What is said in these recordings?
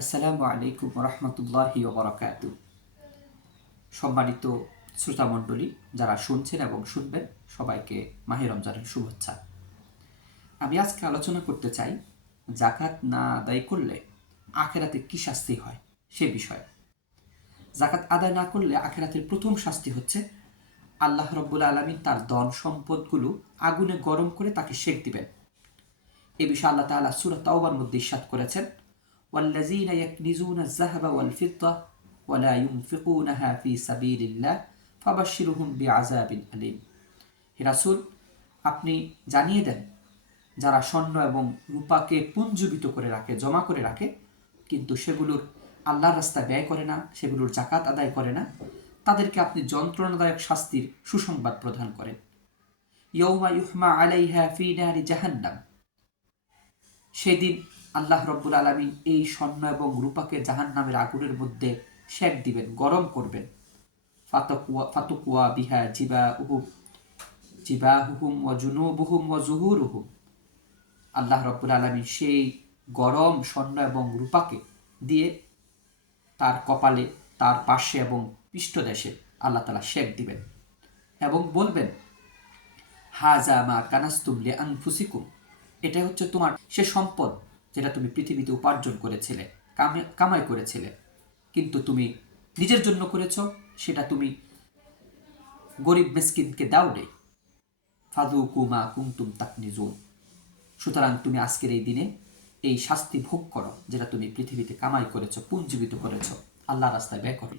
আসসালামু আলাইকুম রহমতুল্লাহি ওবরাকাত। সম্মানিত শ্রোতামণ্ডলী, যারা শুনছেন এবং শুনবেন, সবাইকে মাহে রমজানের শুভেচ্ছা। আমি আজকে আলোচনা করতে চাই জাকাত না আদায় করলে আখেরাতে কি শাস্তি হয় সে বিষয়ে। জাকাত আদায় না করলে আখেরাতের প্রথম শাস্তি হচ্ছে, আল্লাহ রব্বুল আলমী তার ধন সম্পদগুলো আগুনে গরম করে তাকে শেক দিবেন। এ বিষয়ে আল্লাহ তাআলা সূরা তাওবার মধ্যে ইস্বাদ করেছেন والذين يكنزون الذهب والفضة ولا ينفقونها في سبيل الله فبشرهم بعذاب أليم হে রাসূল আপনি জানিয়ে দেন যারা স্বর্ণ এবং রূপাকে পুঞ্জীবিত করে রাখে জমা করে রাখে কিন্তু সেগুলোর আল্লাহর রাস্তায় ব্যয় করে না সেগুলোর জাকাত আদায় করে না তাদেরকে আপনি যন্ত্রণাদায়ক শাস্তির সুসংবাদ প্রদান করেন ইয়ৌমা ইউহমা আলাইহা ফি নারি জাহান্নাম সেদিন আল্লাহ রব্বুল আলমী এই স্বর্ণ এবং রূপাকে জাহান নামের আগুনের মধ্যে শেক দিবেন, গরম করবেন। ফাতকুয়া, ফাতুকুয়া বিহা জিবা উহুম জিবা হুহুম ও জুনুবুহুম ও জুহুর হুহুম আল্লাহ রব্বুল আলমী সেই গরম স্বর্ণ এবং রূপাকে দিয়ে তার কপালে, তার পাশে এবং পৃষ্ঠদেশে আল্লাহ তালা শেক দিবেন এবং বলবেন, হাজা মা কানাস্তুমলে আনফুসিকুম। এটা হচ্ছে তোমার সে সম্পদ। যেটা তুমি পৃথিবীতে উপার্জন করেছিলে, কামে- কামাই করেছিলে, কিন্তু তুমি নিজের জন্য করেছ, সেটা তুমি গরিব মেসকিনকে দাও নেই। ফাদু কুমা কুমতুম তাকনিজুন। সুতরাং তুমি আজকের এই দিনে এই শাস্তি ভোগ করো, যেটা তুমি পৃথিবীতে কামাই করেছ, পুঞ্জীবিত করেছ আল্লাহ রাস্তায় ব্যয় করো।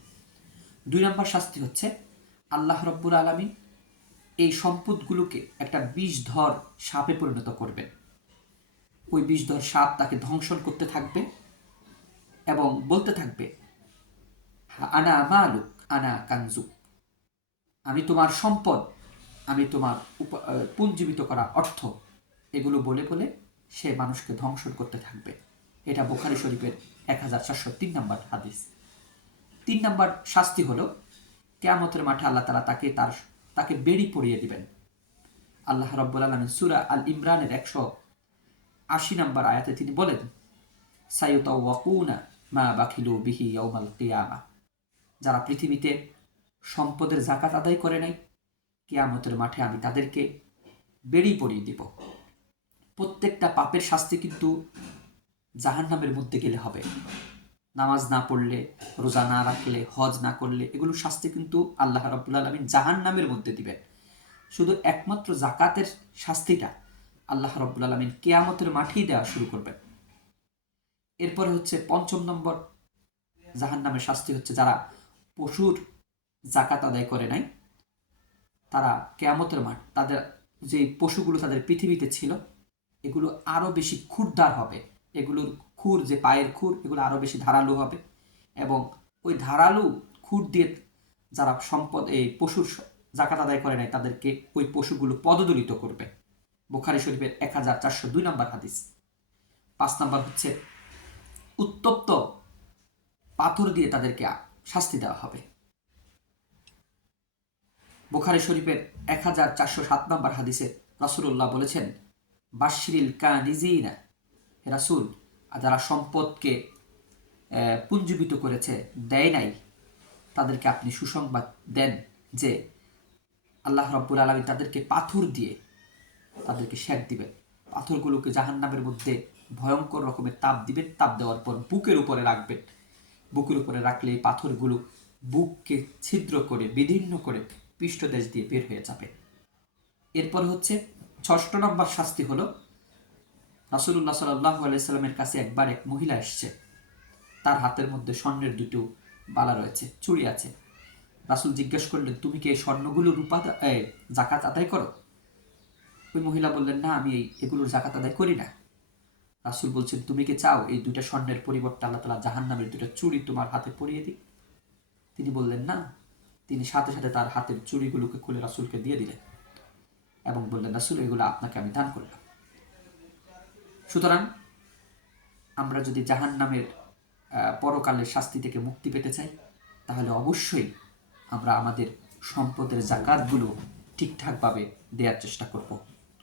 দুই নম্বর শাস্তি হচ্ছে আল্লাহ রব্বুর আলমী এই সম্পদগুলোকে একটা বিষধর সাপে পরিণত করবেন। ওই বিষধর সাপ তাকে ধ্বংসন করতে থাকবে এবং বলতে থাকবে আনা মালুক, আনা কানজুক আমি তোমার সম্পদ, আমি তোমার পুঞ্জীবিত করা অর্থ। এগুলো বলে বলে সে মানুষকে ধ্বংসন করতে থাকবে। এটা বোখারি শরীফের এক হাজার চারশো তিন নম্বর হাদিস। তিন নম্বর শাস্তি হলো, কেয়ামতের মাঠে আল্লাহ তালা তাকে তার, তাকে বেড়ি পরিয়ে দিবেন। আল্লাহ রব্বুল আলমিন সুরা আল ইমরানের একশো আশি নম্বর আয়াতে তিনি বলেন সাইউতাউকুনা মা বাখিলু বিহি ইয়াউমাল কিয়ামা। যারা পৃথিবীতে সম্পদের জাকাত আদায় করে নাই কেয়ামতের মাঠে আমি তাদেরকে বেড়ি পড়িয়ে দিব। প্রত্যেকটা পাপের শাস্তি কিন্তু জাহান্নামের মধ্যে গেলে হবে। নামাজ না পড়লে, রোজা না রাখলে, হজ না করলে, এগুলো শাস্তি কিন্তু আল্লাহ রাবুল আলমিন জাহান নামের মধ্যে দিবেন। শুধু একমাত্র জাকাতের শাস্তিটা আল্লাহ রব্বুল আলমিন কেয়ামতের মাঠেই দেওয়া শুরু করবেন। এরপরে হচ্ছে পঞ্চম নম্বর জাহান নামের শাস্তি হচ্ছে যারা পশুর জাকাত আদায় করে নাই, তারা কেয়ামতের মাঠ, তাদের যে পশুগুলো তাদের পৃথিবীতে ছিল, এগুলো আরও বেশি ক্ষুরদার হবে। এগুলোর খুর যে পায়ের খুর এগুলো আরও বেশি ধারালো হবে এবং ওই ধারালো খুর দিয়ে যারা সম্পদ, এই পশুর জাকাত আদায় করে নাই, তাদেরকে ওই পশুগুলো পদদলিত করবে। বুখারি শরীফের এক হাজার চারশো দুই নম্বর হাদিস। পাঁচ নম্বর হচ্ছে, উত্তপ্ত পাথর দিয়ে তাদেরকে শাস্তি দেওয়া হবে। বুখারি শরীফের এক হাজার চারশো সাত নম্বর হাদিসে রাসুল্লাহ বলেছেন, বাশরিল কানিজিনা রাসুল যারা সম্পদকে পুঞ্জীবিত করেছে, দেয় নাই, তাদেরকে আপনি সুসংবাদ দেন যে আল্লাহ রব্বুল আলমী তাদেরকে পাথর দিয়ে তাদেরকে শেক দিবেন। পাথরগুলোকে জাহান্নামের মধ্যে ভয়ঙ্কর রকমের তাপ দিবেন। তাপ দেওয়ার পর বুকের উপরে রাখবেন। বুকের উপরে রাখলে এই পাথরগুলো বুককে ছিদ্র করে, বিদীর্ণ করে পৃষ্ঠদেশ দিয়ে বের হয়ে যাবে। এরপর হচ্ছে ষষ্ঠ নম্বর শাস্তি হলো রাসুল্লাহ সাল্লাহ আলাইসাল্লামের কাছে একবার এক মহিলা এসছে। তার হাতের মধ্যে স্বর্ণের দুটো বালা রয়েছে, চুড়ি আছে। রাসুল জিজ্ঞেস করলেন, তুমি কি এই স্বর্ণগুলো রূপা জাকাত আদায় করো? ওই মহিলা বললেন, না, আমি এই এগুলোর জাকাত আদায় করি না। রাসুল বলছেন, তুমি কি চাও এই দুইটা স্বর্ণের পরিবর্তে আল্লাহ তালা জাহান নামের দুটো চুড়ি তোমার হাতে পরিয়ে দিই তিনি বললেন, না। তিনি সাথে সাথে তার হাতের চুড়িগুলোকে খুলে রাসুলকে দিয়ে দিলেন এবং বললেন, রাসুল, এগুলো আপনাকে আমি দান করলাম। সুতরাং আমরা যদি জাহান নামের পরকালের শাস্তি থেকে মুক্তি পেতে চাই, তাহলে অবশ্যই আমরা আমাদের সম্পদের জাকাতগুলো ঠিকঠাকভাবে দেওয়ার চেষ্টা করব।